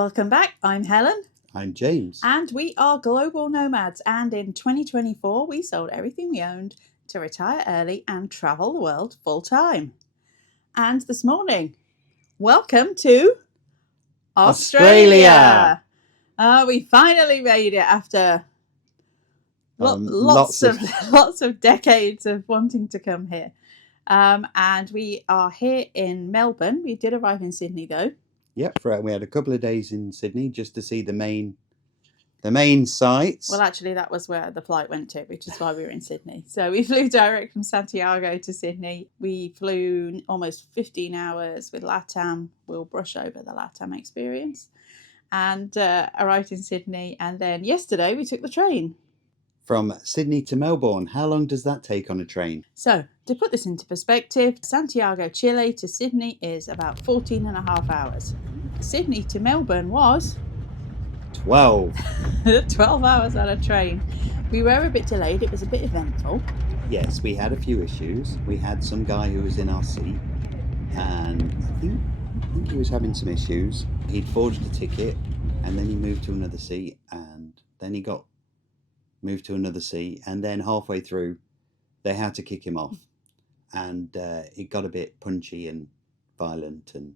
Welcome back. I'm Helen. I'm James. And we are global nomads. And in 2024, we sold everything we owned to retire early and travel the world full time. And this morning, welcome to Australia. We finally made it after lots of decades of wanting to come here. And we are here in Melbourne. We did arrive in Sydney though. Yep, we had a couple of days in Sydney just to see the main sites. Well, actually, that was where the flight went to, which is why we were in Sydney. So we flew direct from Santiago to Sydney. We flew almost 15 hours with LATAM. We'll brush over the LATAM experience. And arrived in Sydney. And then yesterday, we took the train. From Sydney to Melbourne, how long does that take on a train? So, to put this into perspective, Santiago, Chile to Sydney is about 14 and a half hours. Sydney to Melbourne was 12 hours on a train. We were a bit delayed. It was a bit eventful. Yes, we had a few issues. We had some guy who was in our seat, and I think he was having some issues. He'd forged a ticket, and then he moved to another seat, and then he got moved to another seat, and then halfway through they had to kick him off, and it got a bit punchy and violent, and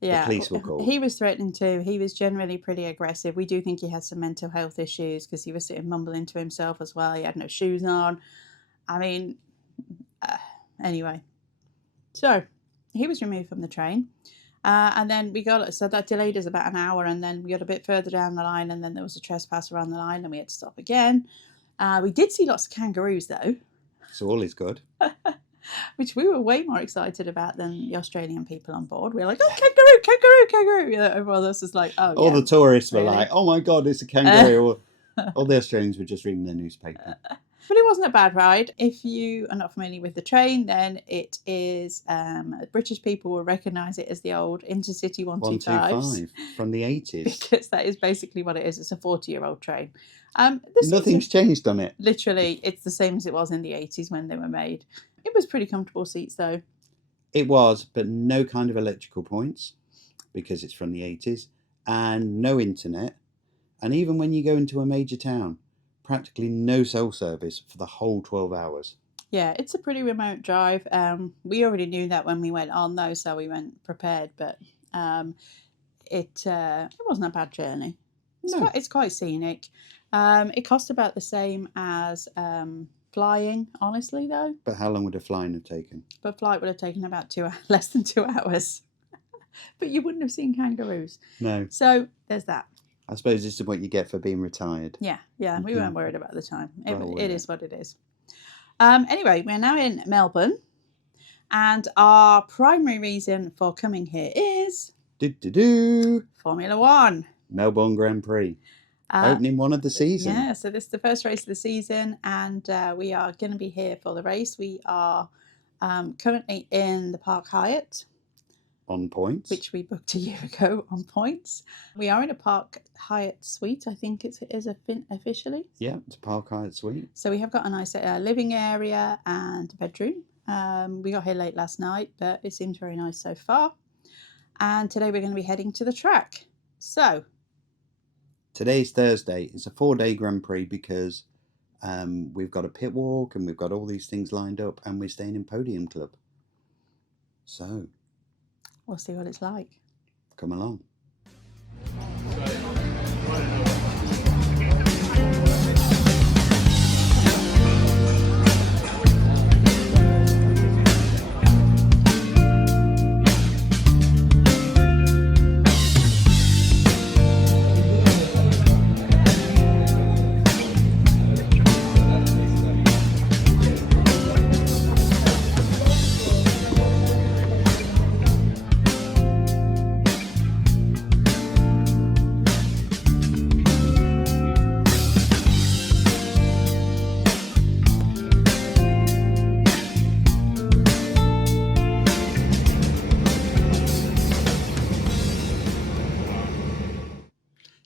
the police were called. He was threatening too. He was generally pretty aggressive. We do think he had some mental health issues because he was sitting mumbling to himself as well. He had no shoes on. I mean, anyway, so he was removed from the train. And then so that delayed us about an hour, and then we got a bit further down the line, and then there was a trespasser on the line, and we had to stop again. We did see lots of kangaroos, though. So all is good. Which we were way more excited about than the Australian people on board. We were like, oh, kangaroo. Yeah, everyone else was like, oh, all the tourists were like, oh my God, it's a kangaroo. All the Australians were just reading their newspaper. But it wasn't a bad ride. If you are not familiar with the train, then it is, British people will recognise it as the old Intercity 125 from the 80s. Because that is basically what it is. It's a 40-year-old train. Nothing's changed on it. Literally, it's the same as it was in the 80s when they were made. It was pretty comfortable seats though. It was, but no kind of electrical points because it's from the 80s, and no internet. And even when you go into a major town, practically no cell service for the whole 12 hours. Yeah, it's a pretty remote drive. We already knew that when we went on though, so we went prepared, but it wasn't a bad journey. It's quite scenic. It cost about the same as flying, honestly though. But how long would a flying have taken? But flight would have taken about less than 2 hours. But you wouldn't have seen kangaroos. No. So there's that. I suppose this is what you get for being retired. Yeah, we weren't worried about the time. It is what it is. Anyway, we're now in Melbourne, and our primary reason for coming here is Formula One. Melbourne Grand Prix. Opening one of the season. Yeah, so this is the first race of the season, and we are going to be here for the race. We are currently in the Park Hyatt. On points. Which we booked a year ago on points. We are in a Park Hyatt suite, I think it is officially. Yeah, it's a Park Hyatt suite. So we have got a nice living area and a bedroom. We got here late last night, but it seems very nice so far. And today we're going to be heading to the track. So today's Thursday. It's a 4-day Grand Prix because we've got a pit walk and we've got all these things lined up, and we're staying in Podium Club. So we'll see what it's like. Come along.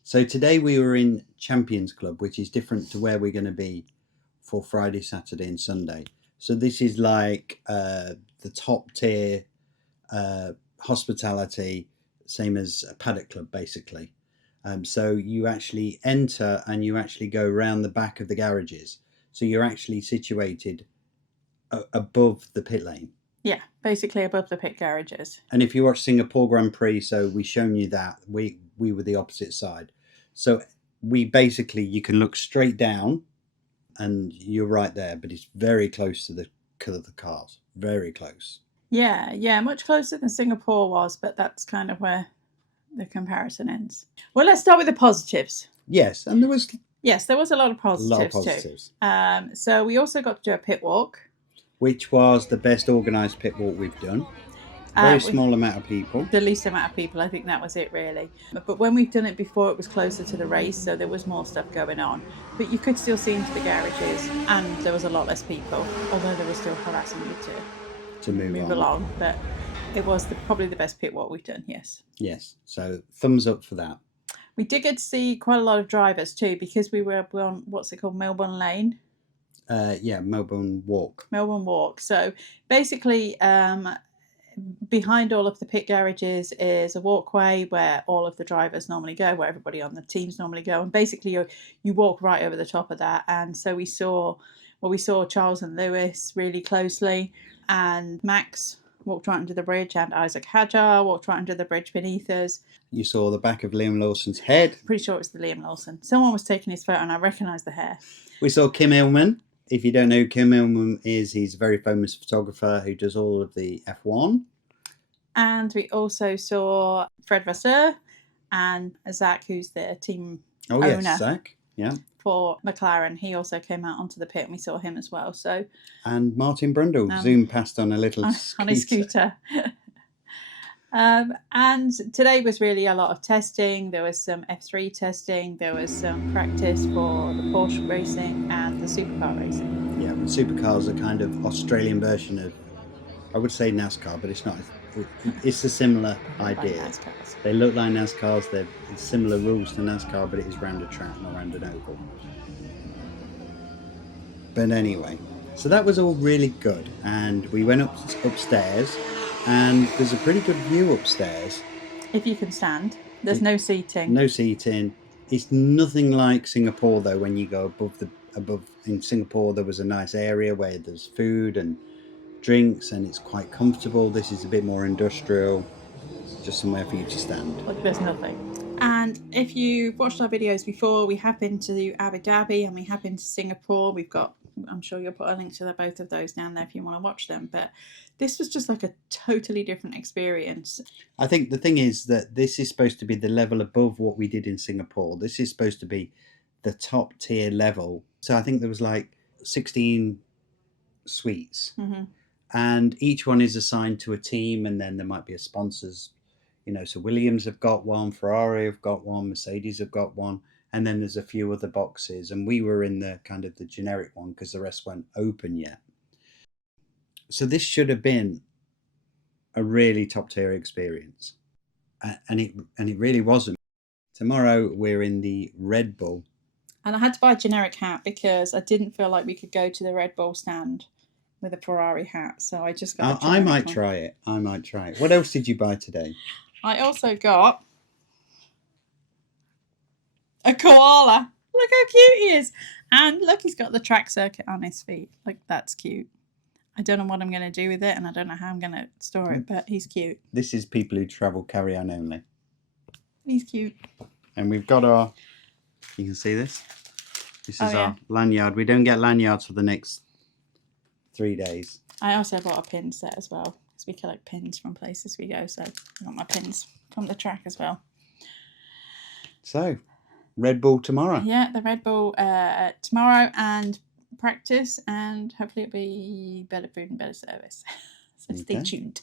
So today we were in Champions Club, which is different to where we're going to be for Friday, Saturday and Sunday. So this is like the top tier hospitality, same as a Paddock Club basically. So you actually enter and you actually go around the back of the garages. So you're actually situated above the pit lane. Yeah, basically above the pit garages. And if you watch Singapore Grand Prix, so we shown you that, we were the opposite side. So we basically, you can look straight down and you're right there, but it's very close to the cars. Very close. Yeah, much closer than Singapore was, but that's kind of where the comparison ends. Well, let's start with the positives. Yes, and there was a lot of positives, too. So we also got to do a pit walk, which was the best organised pit walk we've done. Very small amount of people. The least amount of people, I think that was it really. But when we've done it before, it was closer to the race, so there was more stuff going on. But you could still see into the garages, and there was a lot less people, although they were still harassing you to move along. But it was probably the best pit walk we've done, yes. Yes, so thumbs up for that. We did get to see quite a lot of drivers too, because we were on, what's it called, Melbourne Lane? Melbourne Walk. Melbourne Walk. So basically, behind all of the pit garages is a walkway where all of the drivers normally go, where everybody on the teams normally go, and basically you walk right over the top of that. And so we saw Charles and Lewis really closely, and Max walked right under the bridge, and Isaac Hadjar walked right under the bridge beneath us. You saw the back of Liam Lawson's head. Pretty sure it was the Liam Lawson. Someone was taking his photo and I recognised the hair. We saw Kim Illman. If you don't know who Kim Illman is, he's a very famous photographer who does all of the F1. And we also saw Fred Vasseur and Zach, who's the team owner. Yes, Zach. Yeah. For McLaren. He also came out onto the pit and we saw him as well. So. And Martin Brundle zoomed past on a little on his scooter. And today was really a lot of testing. There was some F3 testing. There was some practice for the Porsche racing and the supercar racing. Yeah, supercars are kind of Australian version of, I would say NASCAR, but it's not. It's a similar idea. Like they look like NASCARs. They're similar rules to NASCAR, but it is round a track, not round an oval. But anyway, so that was all really good. And we went upstairs. And there's a pretty good view upstairs. If you can stand. There's no seating. No seating. It's nothing like Singapore though. When you go above in Singapore, there was a nice area where there's food and drinks and it's quite comfortable. This is a bit more industrial. Just somewhere for you to stand. Like there's nothing. And if you've watched our videos before, we have been to Abu Dhabi and we have been to Singapore. I'm sure you'll put a link to both of those down there if you want to watch them. But this was just like a totally different experience. I think the thing is that this is supposed to be the level above what we did in Singapore. This is supposed to be the top tier level. So I think there was like 16 suites. Mm-hmm. And each one is assigned to a team, and then there might be a sponsors. So Williams have got one, Ferrari have got one, Mercedes have got one. And then there's a few other boxes, and we were in the kind of the generic one because the rest weren't open yet. So this should have been a really top tier experience, and it really wasn't. Tomorrow we're in the Red Bull, and I had to buy a generic hat because I didn't feel like we could go to the Red Bull stand with a Ferrari hat, so I just got. I might try it. What else did you buy today? I also got a koala. Look how cute he is. And look, he's got the track circuit on his feet. Like, that's cute. I don't know what I'm going to do with it, and I don't know how I'm going to store it, but he's cute. This is people who travel carry-on only. He's cute. And we've got our, you can see this. This is our lanyard. We don't get lanyards for the next 3 days. I also bought a pin set as well, because we collect pins from places we go, so I got my pins from the track as well. So, Red Bull tomorrow. Yeah, the Red Bull tomorrow, and practice, and hopefully it'll be better food and better service. So stay tuned.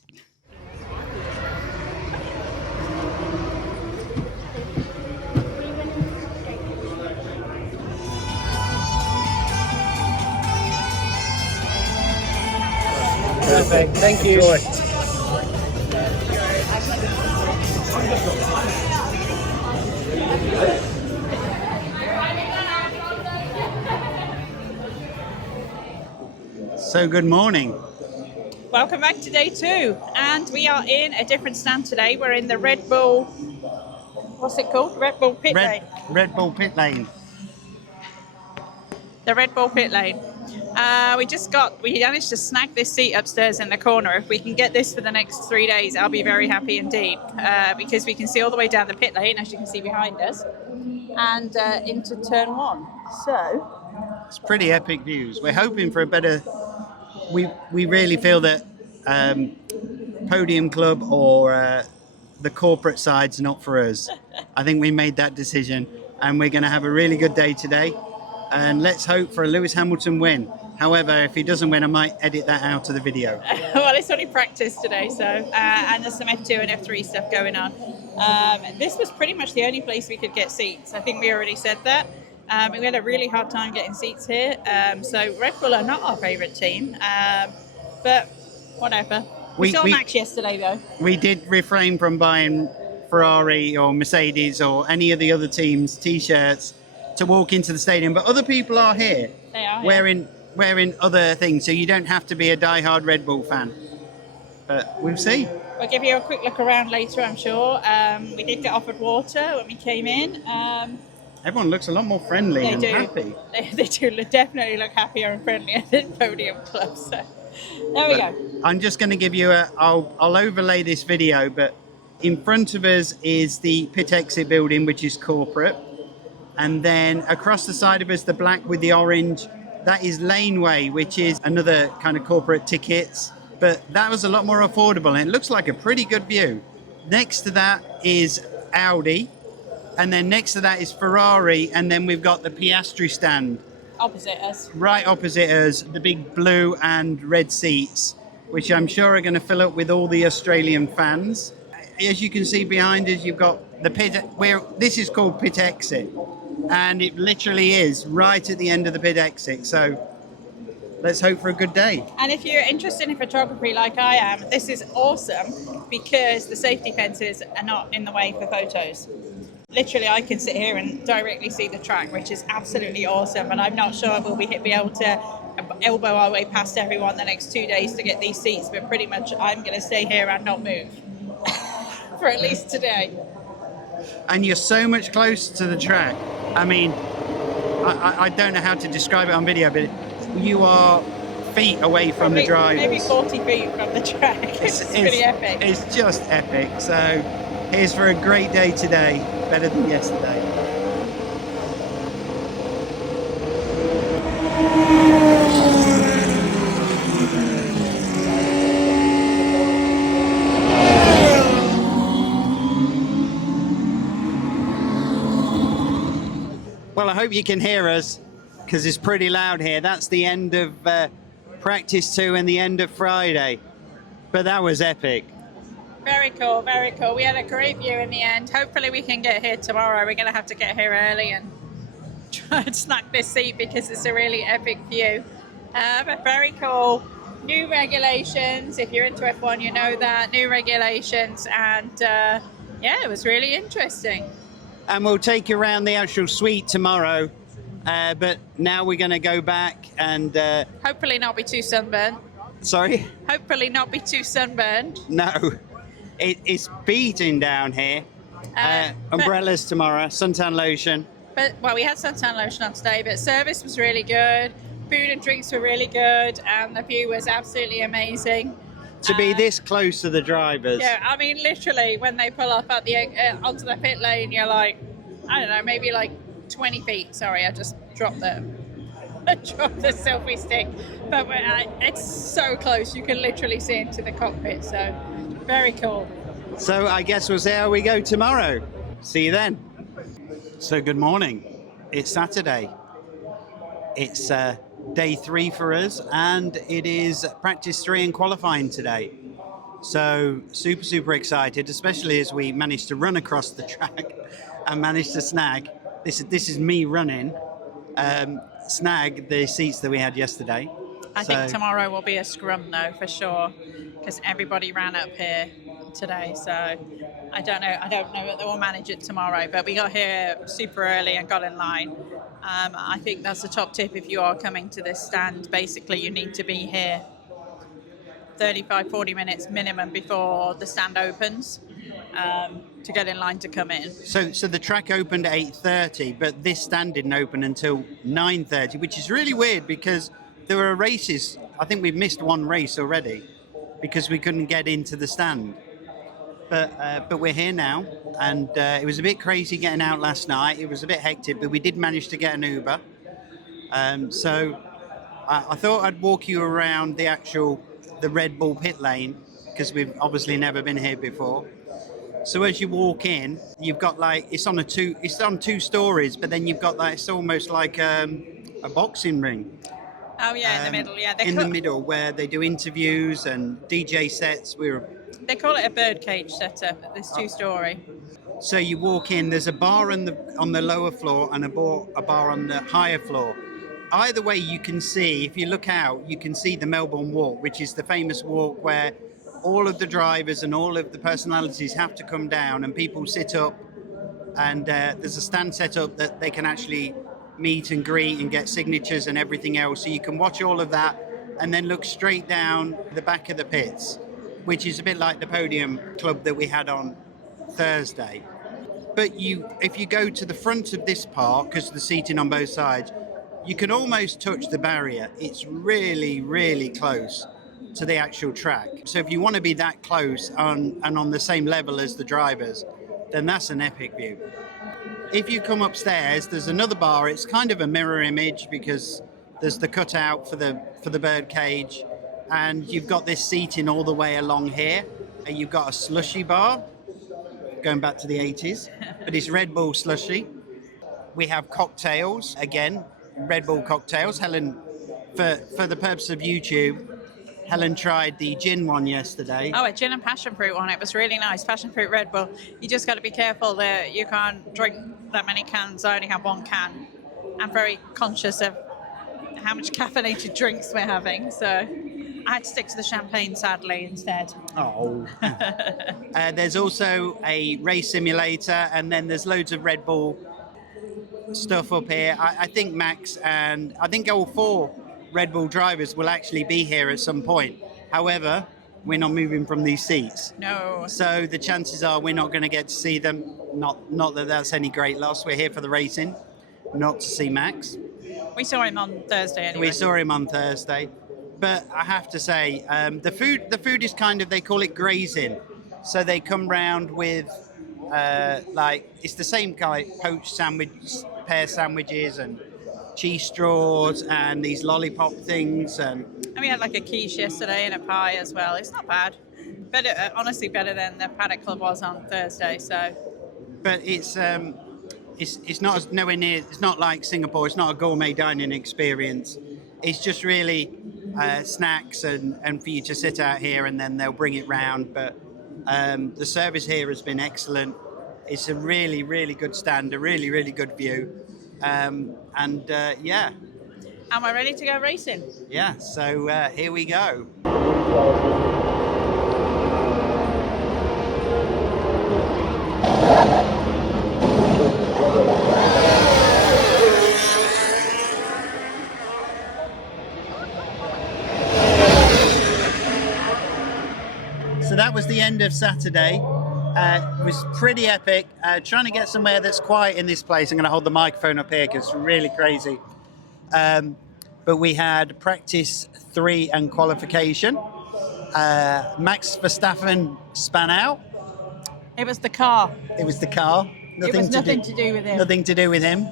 Perfect, thank you. Enjoy. So good morning. Welcome back to day 2, and we are in a different stand today. We're in the Red Bull what's it called? Red Bull Pit Lane. Red Bull Pit Lane. The Red Bull Pit Lane. We managed to snag this seat upstairs in the corner. If we can get this for the next 3 days, I'll be very happy indeed, because we can see all the way down the pit lane, as you can see behind us, and into turn 1. So it's pretty epic views. We're hoping for a better. We really feel that Podium Club or the corporate side's not for us. I think we made that decision, and we're going to have a really good day today. And let's hope for a Lewis Hamilton win. However, if he doesn't win, I might edit that out of the video. Well, it's only practice today, so and there's some F2 and F3 stuff going on. This was pretty much the only place we could get seats. I think we already said that. We had a really hard time getting seats here. So Red Bull are not our favourite team, but whatever. We saw Max yesterday, though. We did refrain from buying Ferrari or Mercedes or any of the other teams' T-shirts to walk into the stadium, but other people are here. They are, wearing other things, so you don't have to be a die-hard Red Bull fan. But we'll see. We'll give you a quick look around later, I'm sure. We did get offered water when we came in. Everyone looks a lot more friendly and happy. They do definitely look happier and friendlier than Podium Club. So there we go. I'm just going to give you I'll overlay this video, but in front of us is the pit exit building, which is corporate. And then across the side of us, the black with the orange, that is laneway, which is another kind of corporate tickets. But that was a lot more affordable, and it looks like a pretty good view. Next to that is Audi, and then next to that is Ferrari, and then we've got the Piastri stand. Opposite us. Right opposite us, the big blue and red seats, which I'm sure are going to fill up with all the Australian fans. As you can see behind us, you've got the pit, this is called pit exit. And it literally is right at the end of the pit exit. So let's hope for a good day. And if you're interested in photography like I am, this is awesome because the safety fences are not in the way for photos. Literally, I can sit here and directly see the track, which is absolutely awesome. And I'm not sure we'll be able to elbow our way past everyone the next 2 days to get these seats. But pretty much I'm going to stay here and not move for at least today. And you're so much closer to the track. I mean, I don't know how to describe it on video, but you are feet away from the drivers. Maybe 40 feet from the track. It's pretty epic. It's just epic. So here's for a great day today, better than yesterday. Well, I hope you can hear us because it's pretty loud here. That's the end of practice 2 and the end of Friday. But that was epic. Very cool, very cool. We had a great view in the end. Hopefully we can get here tomorrow. We're going to have to get here early and try and snag this seat because it's a really epic view. But very cool. New regulations. If you're into F1, you know that. New regulations. And yeah, it was really interesting. And we'll take you around the actual suite tomorrow. But now we're going to go back and... hopefully not be too sunburned. Sorry? Hopefully not be too sunburned. No. It's beating down here. Umbrellas tomorrow, suntan lotion. But well, we had suntan lotion on today, but service was really good. Food and drinks were really good. And the view was absolutely amazing. To be this close to the drivers. Yeah, I mean, literally, when they pull up at the onto the pit lane, you're like, I don't know, maybe like 20 feet. Sorry, I just dropped the selfie stick. But it's so close, you can literally see into the cockpit. So, very cool. So I guess we'll see how we go tomorrow. See you then. So good morning. It's Saturday. It's day 3 for us, and it is practice 3 and qualifying today. So super excited, especially as we managed to run across the track and managed to snag. This is me running. Snag the seats that we had yesterday. I think tomorrow will be a scrum though, for sure, because everybody ran up here today. So I don't know that we'll manage it tomorrow, but we got here super early and got in line. I think that's the top tip if you are coming to this stand. Basically, you need to be here 35-40 minutes minimum before the stand opens to get in line to come in. So the track opened at 8:30, but this stand didn't open until 9:30, which is really weird because there were races. I think we've missed one race already because we couldn't get into the stand. But we're here now, and it was a bit crazy getting out last night. It was a bit hectic, but we did manage to get an Uber. So I thought I'd walk you around the Red Bull pit lane because we've obviously never been here before. So as you walk in, you've got it's on 2 stories, but then you've got it's almost like a boxing ring. Oh yeah, in the middle. Yeah, in the middle where they do interviews and DJ sets. They call it a birdcage setup. This 2-story. So you walk in. There's a bar on the lower floor and a bar on the higher floor. Either way, you can see. If you look out, you can see the Melbourne Walk, which is the famous walk where all of the drivers and all of the personalities have to come down and people sit up, and there's a stand set up that they can actually meet and greet and get signatures and everything else. So you can watch all of that and then look straight down the back of the pits, which is a bit like the Podium Club that we had on Thursday. But if you go to the front of this part, because the seating on both sides, you can almost touch the barrier. It's really, really close to the actual track. So if you want to be that close and on the same level as the drivers, then that's an epic view. If you come upstairs, there's another bar. It's kind of a mirror image because there's the cutout for the bird cage, and you've got this seating all the way along here, and you've got a slushy bar, going back to the 80s, but it's Red Bull slushy. We have cocktails, again, Red Bull cocktails. Helen, for the purpose of YouTube, Helen tried the gin one yesterday. Oh, a gin and passion fruit one. It was really nice. Passion fruit Red Bull. You just got to be careful that you can't drink that many cans. I only have 1 can. I'm very conscious of how much caffeinated drinks we're having, so I had to stick to the champagne, sadly, instead. Oh. There's also a race simulator, and then there's loads of Red Bull stuff up here. I think Max and I think all 4 Red Bull drivers will actually be here at some point. However, we're not moving from these seats. No. So the chances are we're not going to get to see them. Not that that's any great loss. We're here for the racing, not to see Max. We saw him on Thursday anyway. We saw him on Thursday. But I have to say, the food is kind of, they call it grazing. So they come round with, it's the same kind of poached sandwich, pear sandwiches and cheese straws and these lollipop things. And we had like a quiche yesterday and a pie as well. It's not bad. Better, honestly, better than the Paddock Club was on Thursday. So. But it's not nowhere near. It's not like Singapore. It's not a gourmet dining experience. It's just really snacks and for you to sit out here, and then they'll bring it round. But the service here has been excellent. It's a really, really good stand, a really, really good view. Yeah. And we're ready to go racing. Yeah, so here we go. So that was the end of Saturday. It was pretty epic. Trying to get somewhere that's quiet in this place. I'm going to hold the microphone up here because it's really crazy. But we had practice 3 and qualification. Max Verstappen span out. It was the car. It was the car. It was nothing to do with him. Nothing to do with him.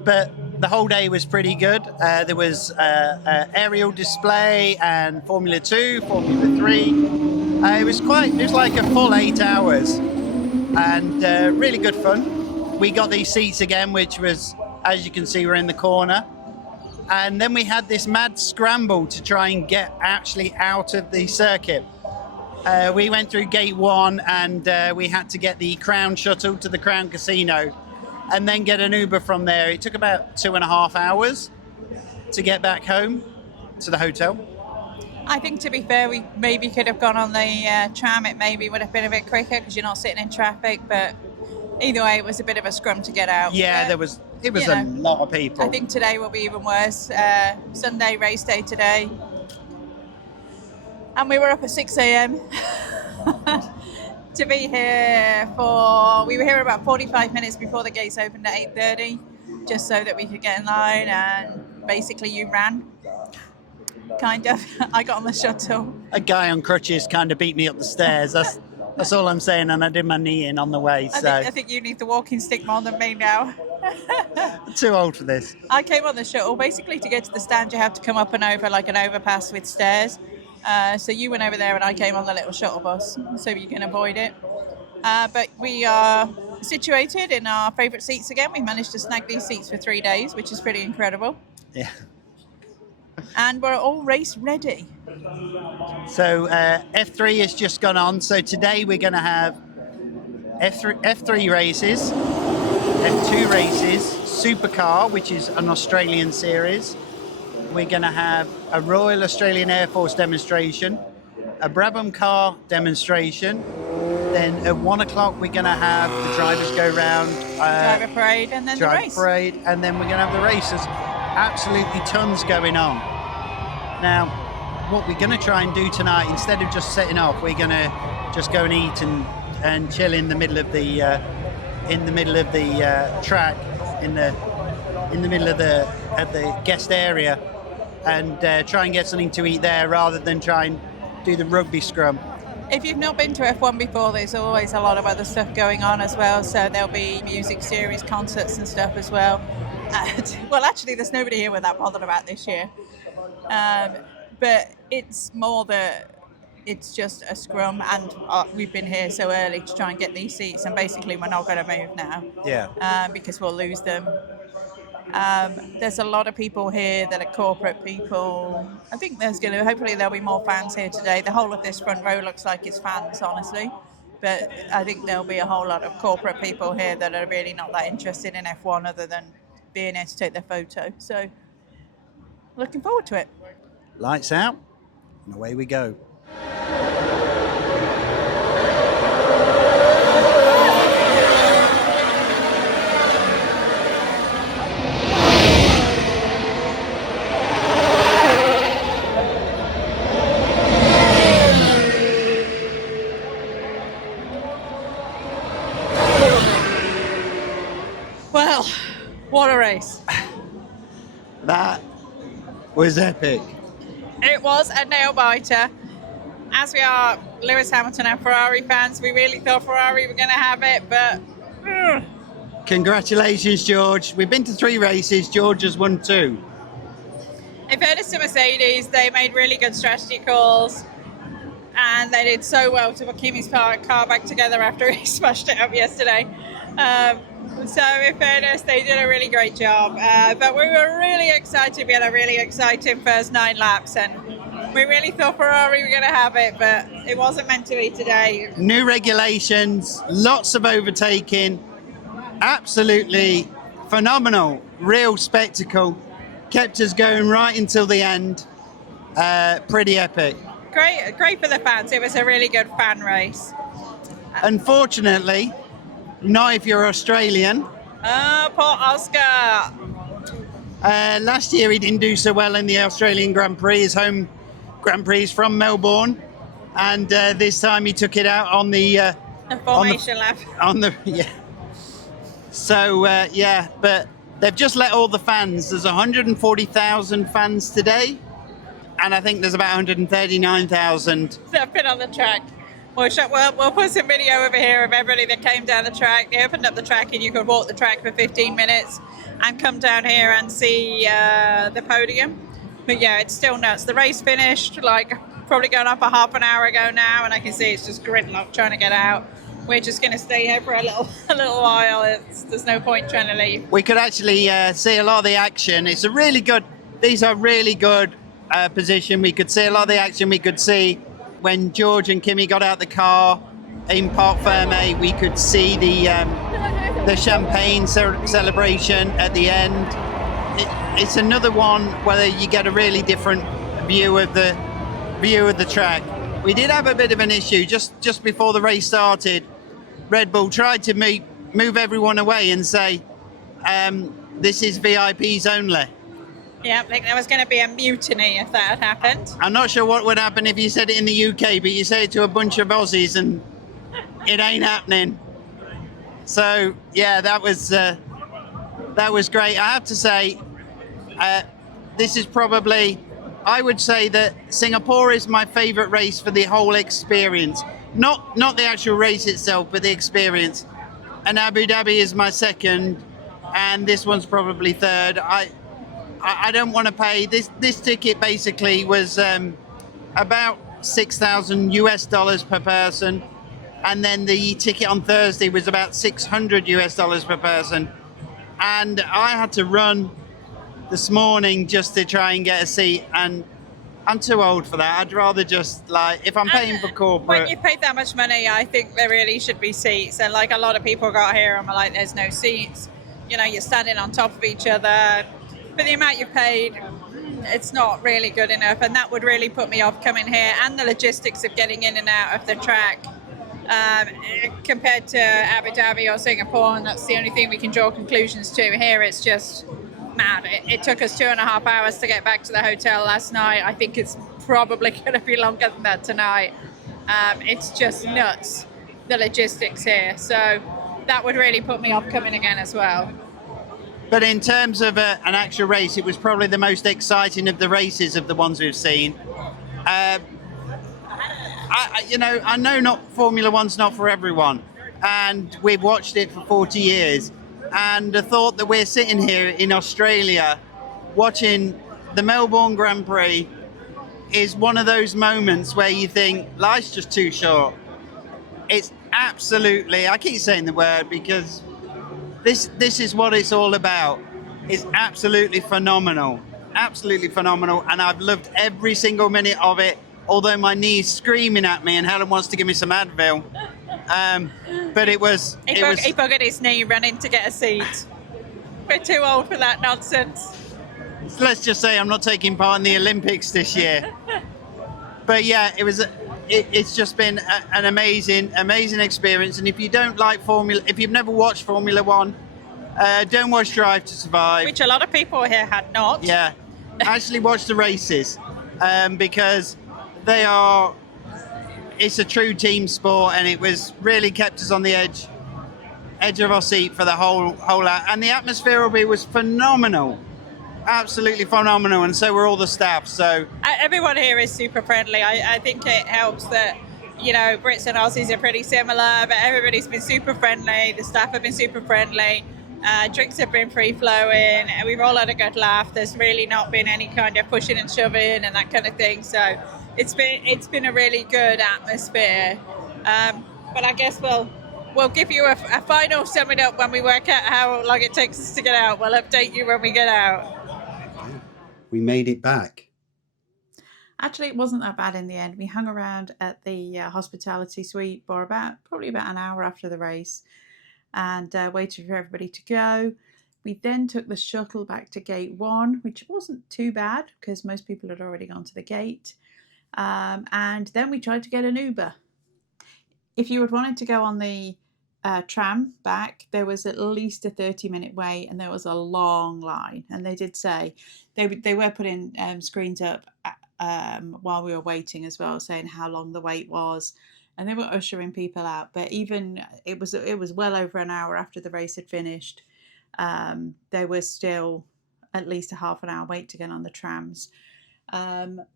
But the whole day was pretty good. There was aerial display and Formula 2, Formula 3. It was like a full 8 hours and really good fun. We got these seats again, which was, as you can see, we're in the corner. And then we had this mad scramble to try and get actually out of the circuit. We went through gate 1 and we had to get the Crown shuttle to the Crown Casino and then get an Uber from there. It took about 2.5 hours to get back home to the hotel. I think, to be fair, we maybe could have gone on the tram. It maybe would have been a bit quicker because you're not sitting in traffic. But either way, it was a bit of a scrum to get out. Yeah, but, it was a lot of people. I think today will be even worse. Sunday Raceday today. And we were up at 6 a.m. to be here for, we were here about 45 minutes before the gates opened at 8:30, just so that we could get in line, and basically you ran, kind of. I got on the shuttle. A guy on crutches kind of beat me up the stairs. That's all I'm saying, and I did my knee in on the way. So I think you need the walking stick more than me now. I'm too old for this. I came on the shuttle. Basically, to get to the stand, you have to come up and over like an overpass with stairs. So you went over there and I came on the little shuttle bus so you can avoid it. But we are situated in our favourite seats again. We managed to snag these seats for 3 days, which is pretty incredible. Yeah. And we're all race ready. So F3 has just gone on. So today we're going to have F3 races, F2 races, Supercar, which is an Australian series. We're going to have a Royal Australian Air Force demonstration, a Brabham car demonstration. Then at 1 o'clock we're going to have the drivers go round. Driver parade and then the race. Parade, and then we're going to have the races. Absolutely tons going on. Now, what we're going to try and do tonight, instead of just setting off, we're going to just go and eat and chill in the middle of the track, in the middle of the guest area, and try and get something to eat there rather than try and do the rugby scrum. If you've not been to F1 before, there's always a lot of other stuff going on as well. So there'll be music series, concerts and stuff as well. Well, actually, there's nobody here we're that bothered about this year. But it's more that it's just a scrum, and we've been here so early to try and get these seats, and basically we're not going to move now. Yeah. Because we'll lose them. There's a lot of people here that are corporate people. I think hopefully there'll be more fans here today. The whole of this front row looks like it's fans, honestly. But I think there'll be a whole lot of corporate people here that are really not that interested in F1 other than being here to take their photo. So looking forward to it. Lights out, and away we go. Well, what a race. That was epic. It was a nail-biter. As we are Lewis Hamilton and Ferrari fans, we really thought Ferrari were going to have it, but... Congratulations, George. We've been to 3 races. George has won 2. In fairness to Mercedes, they made really good strategy calls, and they did so well to put Kimi's car back together after he smashed it up yesterday. So in fairness, they did a really great job. But we were really excited. We had a really exciting first 9 laps, and we really thought Ferrari were going to have it, but it wasn't meant to be today. New regulations, lots of overtaking, absolutely phenomenal, real spectacle. Kept us going right until the end. Pretty epic. Great for the fans. It was a really good fan race. Unfortunately, not if you're Australian. Oh, poor Oscar. Last year he didn't do so well in the Australian Grand Prix. His home Grand Prix is from Melbourne, and this time he took it out on the formation lap. So but they've just let all the fans. There's 140,000 fans today, and I think there's about 139,000 that have been on the track. We'll put some video over here of everybody that came down the track. They opened up the track and you could walk the track for 15 minutes and come down here and see the podium. But yeah, it's still nuts. The race finished probably going up a half an hour ago now, and I can see it's just gridlock trying to get out. We're just going to stay here for a little while. There's no point trying to leave. We could actually see a lot of the action. These are really good position. We could see a lot of the action. We could see when George and Kimi got out the car in Parc Fermé, we could see the champagne celebration at the end. It's another one where you get a really different view of the track. We did have a bit of an issue just before the race started. Red Bull tried to move everyone away and say, this is VIPs only. Yeah, I think there was going to be a mutiny if that had happened. I'm not sure what would happen if you said it in the UK, but you say it to a bunch of Aussies and it ain't happening. So yeah, that was great. I have to say, this is probably, I would say that Singapore is my favorite race for the whole experience. Not the actual race itself, but the experience. And Abu Dhabi is my second, and this one's probably third. I don't want to pay this ticket. Basically was about $6,000 per person, and then the ticket on Thursday was about $600 per person, and I had to run this morning just to try and get a seat, and I'm too old for that. I'd rather just, like, if I'm paying for corporate. When you paid that much money, I think there really should be seats. And like a lot of people got here and were like, there's no seats. You know, you're standing on top of each other. For the amount you paid, it's not really good enough. And that would really put me off coming here. And the logistics of getting in and out of the track compared to Abu Dhabi or Singapore. And that's the only thing we can draw conclusions to. Here it's just mad. It took us 2.5 hours to get back to the hotel last night. I think it's probably going to be longer than that tonight. It's just nuts, the logistics here. So that would really put me off coming again as well. But in terms of an actual race, it was probably the most exciting of the races of the ones we've seen. I know not Formula One's not for everyone, and we've watched it for 40 years. And the thought that we're sitting here in Australia watching the Melbourne Grand Prix is one of those moments where you think life's just too short. It's absolutely, I keep saying the word because this is what it's all about. It's absolutely phenomenal, and I've loved every single minute of it, although my knee's screaming at me and Helen wants to give me some Advil. But it was... He buggered his knee running to get a seat. We're too old for that nonsense. Let's just say I'm not taking part in the Olympics this year. But yeah, it's just been an amazing experience. And if you don't like if you've never watched Formula One, don't watch Drive to Survive. Which a lot of people here had not. Yeah, actually watch the races because it's a true team sport, and it was really kept us on the edge of our seat for the whole out. And the atmosphere was phenomenal, absolutely phenomenal, and so were all the staff. So everyone here is super friendly. I think it helps that, you know, Brits and Aussies are pretty similar, but everybody's been super friendly. The staff have been super friendly. Drinks have been free flowing. We've all had a good laugh. There's really not been any kind of pushing and shoving and that kind of thing. So it's been a really good atmosphere. But I guess we'll give you a final summing up when we work out how long it takes us to get out. We'll update you when we get out. We made it back. Actually, it wasn't that bad in the end. We hung around at the hospitality suite for probably about an hour after the race, and waited for everybody to go. We then took the shuttle back to gate 1, which wasn't too bad because most people had already gone to the gate. And then we tried to get an Uber. If you had wanted to go on the tram back, there was at least a 30-minute wait, and there was a long line. And they did say they were putting screens up while we were waiting as well, saying how long the wait was. And they were ushering people out, but even it was well over an hour after the race had finished. There was still at least a half an hour wait to get on the trams.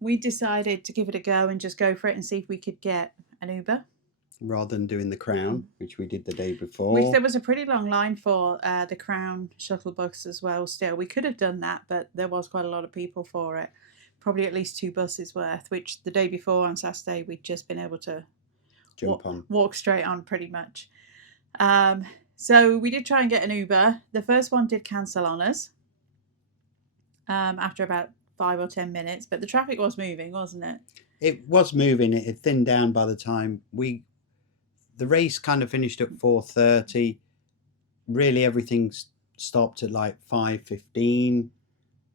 We decided to give it a go and just go for it and see if we could get an Uber. Rather than doing the Crown, which we did the day before. Which there was a pretty long line for the Crown shuttle bus as well still. We could have done that, but there was quite a lot of people for it. Probably at least 2 buses worth, which the day before on Saturday we'd just been able to walk straight on pretty much. So we did try and get an Uber. The first one did cancel on us after about 5 or 10 minutes, but the traffic was moving, wasn't it? It was moving. It had thinned down by the time the race kind of finished at 4:30. Really, everything stopped at like 5:15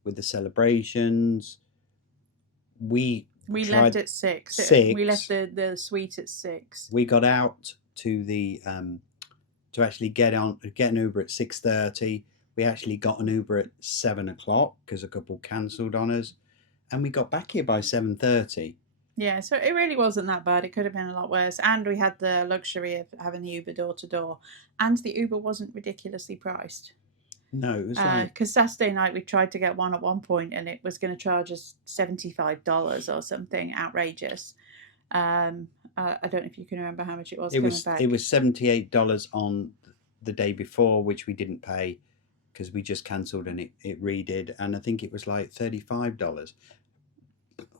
with the celebrations. We left at 6. We left the suite at 6. We got out to the to actually get an Uber at 6:30. We actually got an Uber at 7 o'clock because a couple cancelled on us, and we got back here by 7:30. Yeah, so it really wasn't that bad. It could have been a lot worse. And we had the luxury of having the Uber door to door. And the Uber wasn't ridiculously priced. No, it was like Because Saturday night we tried to get one at one point and it was going to charge us $75 or something outrageous. I don't know if you can remember how much it was coming back. It was $78 on the day before, which we didn't pay because we just cancelled and it redid. And I think it was like $35.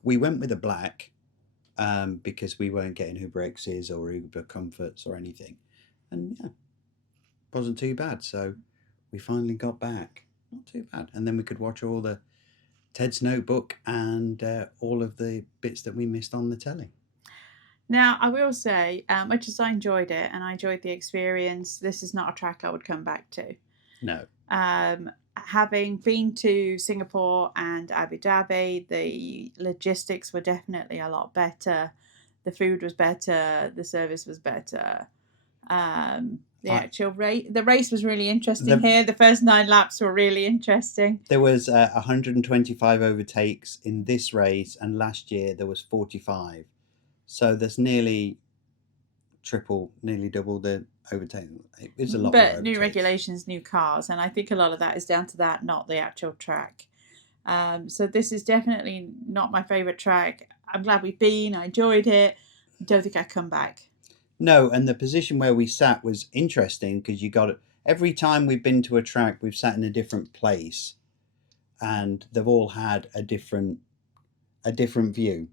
We went with a black because we weren't getting Uber X's or Uber Comforts or anything. And yeah, wasn't too bad. So we finally got back. Not too bad. And then we could watch all the Ted's Notebook and all of the bits that we missed on the telly. Now, I will say, much as I enjoyed it and I enjoyed the experience, this is not a track I would come back to. No. Having been to Singapore and Abu Dhabi, the logistics were definitely a lot better. The food was better. The service was better. The race was really interesting here. The first 9 laps were really interesting. There was 125 overtakes in this race, and last year there was 45. So there's nearly double the overtake. It's a lot. But new regulations, new cars, and I think a lot of that is down to that, not the actual track. So this is definitely not my favourite track. I'm glad we've been. I enjoyed it. Don't think I'd come back. No, and the position where we sat was interesting because you got it. Every time we've been to a track, we've sat in a different place, and they've all had a different view,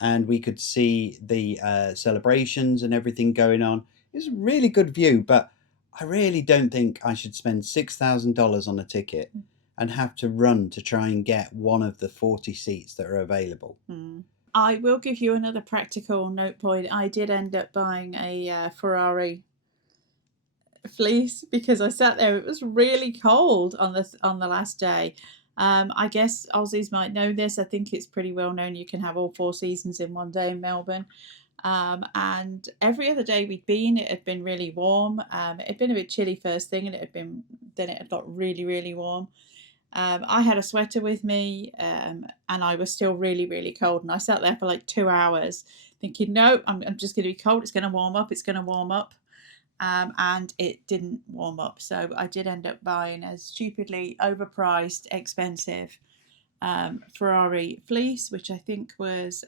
and we could see the celebrations and everything going on. It was a really good view, but I really don't think I should spend $6,000 on a ticket and have to run to try and get one of the 40 seats that are available. I will give you another practical note point. I did end up buying a Ferrari fleece because I sat there. It was really cold on the last day. I guess Aussies might know this. I think it's pretty well known you can have all 4 seasons in one day in Melbourne. And every other day we'd been, it had been really warm. It had been a bit chilly first thing, and then it had got really, really warm. I had a sweater with me, and I was still really, really cold. And I sat there for like 2 hours thinking, no, I'm just going to be cold. It's going to warm up. It's going to warm up. And it didn't warm up. So I did end up buying a stupidly overpriced, expensive Ferrari fleece, which I think was...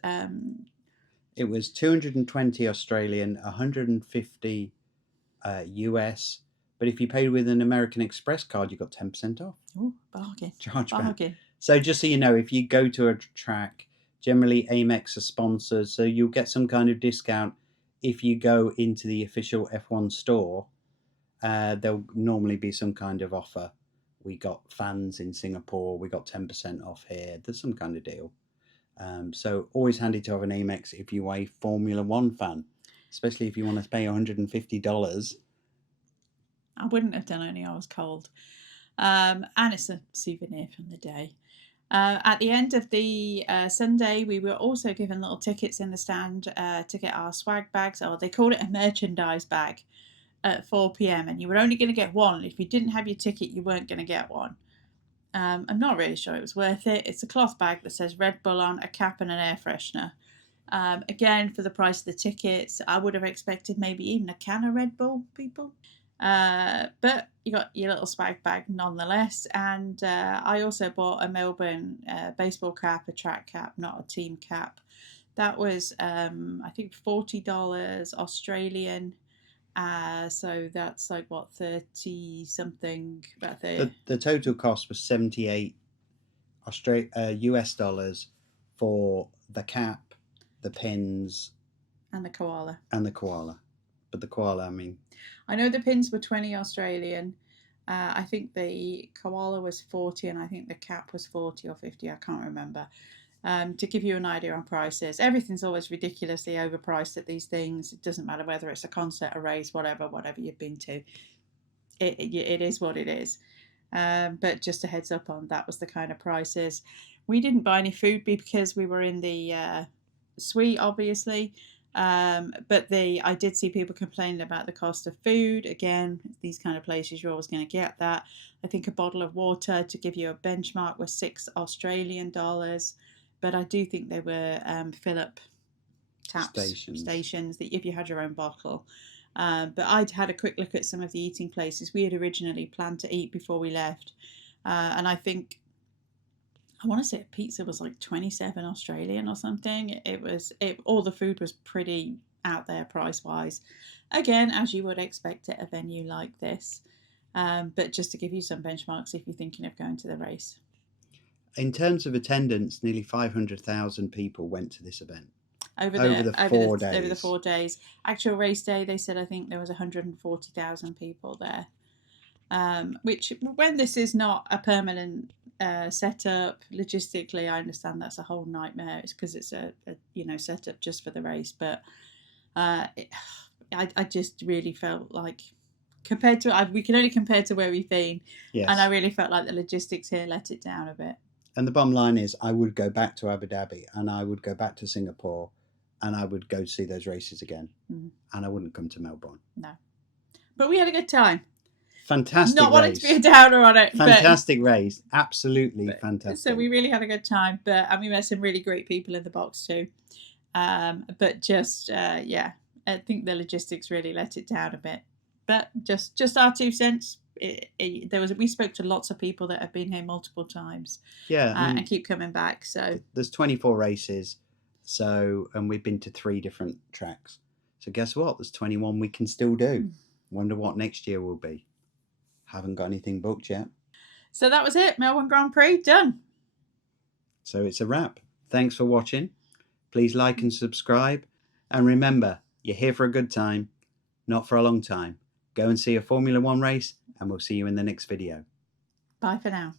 It was 220 Australian, 150 US. But if you paid with an American Express card, you got 10% off. Oh, bargain. Chargeback. So just so you know, if you go to a track, generally Amex are sponsors, so you'll get some kind of discount. If you go into the official F1 store, there'll normally be some kind of offer. We got fans in Singapore, we got 10% off here. There's some kind of deal. So always handy to have an Amex if you are a Formula One fan, especially if you want to pay $150. I wouldn't have done only I was cold. And it's a souvenir from the day. At the end of the Sunday, we were also given little tickets in the stand to get our swag bags, or they called it a merchandise bag, at 4 p.m. And you were only going to get one. If you didn't have your ticket, you weren't going to get one. I'm not really sure it was worth it. It's a cloth bag that says Red Bull on, a cap and an air freshener. Again, for the price of the tickets, I would have expected maybe even a can of Red Bull, people. But you got your little swag bag nonetheless. And I also bought a Melbourne baseball cap, a track cap, not a team cap. That was, I think, $40 Australian. So that's like what, 30 something, about 30. The total cost was 78 US dollars for the cap, the pins, and the koala. But the koala, I mean, I know the pins were 20 Australian. I think the koala was 40, and I think the cap was 40 or 50. I can't remember. To give you an idea on prices, everything's always ridiculously overpriced at these things. It doesn't matter whether it's a concert, a race, whatever you've been to. It is what it is. But just a heads up on that was the kind of prices. We didn't buy any food because we were in the suite, obviously. But I did see people complaining about the cost of food. Again, these kind of places, you're always going to get that. I think a bottle of water, to give you a benchmark, was $6 Australian. But I do think they were fill-up stations that if you had your own bottle. But I'd had a quick look at some of the eating places. We had originally planned to eat before we left. And I think, I want to say a pizza was like 27 Australian or something. All the food was pretty out there price-wise. Again, as you would expect at a venue like this. But just to give you some benchmarks if you're thinking of going to the race. In terms of attendance, nearly 500,000 people went to this event. Over the 4 days. Actual race day, they said I think there was 140,000 people there. Which, when this is not a permanent setup, logistically, I understand that's a whole nightmare. It's because it's a setup just for the race. But I just really felt like, compared to we can only compare to where we've been, yes. And I really felt like the logistics here let it down a bit. And the bottom line is, I would go back to Abu Dhabi, and I would go back to Singapore, and I would go see those races again, and I wouldn't come to Melbourne. No, but we had a good time. Fantastic. Not wanting to be a downer on it. Fantastic race, absolutely fantastic. So we really had a good time, but we met some really great people in the box too. But just I think the logistics really let it down a bit. But just our 2 cents. We spoke to lots of people that have been here multiple times, and keep coming back. So there's 24 races, and we've been to 3 different tracks. So guess what? There's 21 we can still do. Wonder what next year will be. Haven't got anything booked yet. So that was it. Melbourne Grand Prix done. So it's a wrap. Thanks for watching. Please like and subscribe, and remember, you're here for a good time, not for a long time. Go and see a Formula 1 race, and we'll see you in the next video. Bye for now.